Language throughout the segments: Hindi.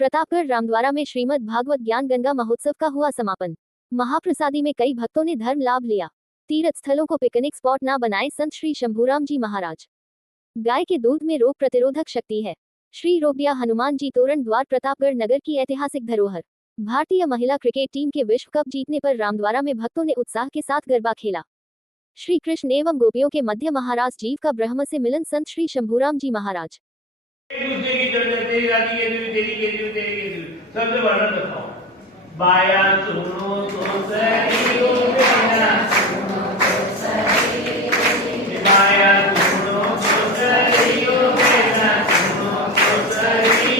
प्रतापगढ़ रामद्वारा में श्रीमद् भागवत ज्ञान गंगा महोत्सव का हुआ समापन। महाप्रसादी में कई भक्तों ने धर्म लाभ लिया। तीर्थ स्थलों को पिकनिक स्पॉट ना बनाए संत श्री शंभूराम जी महाराज। गाय के दूध में रोग प्रतिरोधक शक्ति है। श्री रोबिया हनुमान जी तोरण द्वार प्रतापगढ़ नगर की ऐतिहासिक धरोहर। भारतीय महिला क्रिकेट टीम के विश्व कप जीतने पर रामद्वारा में भक्तों ने उत्साह के साथ गरबा खेला। श्री कृष्ण एवं गोपियों के मध्य महाराज जीव का ब्रह्म से मिलन संत श्री शंभूराम जी महाराज। एक दूसरे की चर्चा, तेरी राजी के दिल, तेरी के दिल, तेरी के दिल, सबसे वर्णन बताओ। बाया सुनो तो सही हो बेना, बाया सुनो तो सही हो बेना, सुनो तो सही,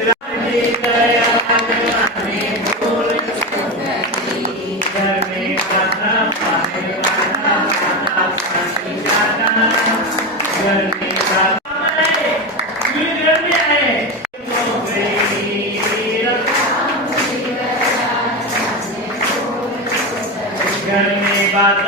राजी दया माने बोल सही, घर में खाना पाने वाला खाना पानी जाना, घर में खाना घर में बात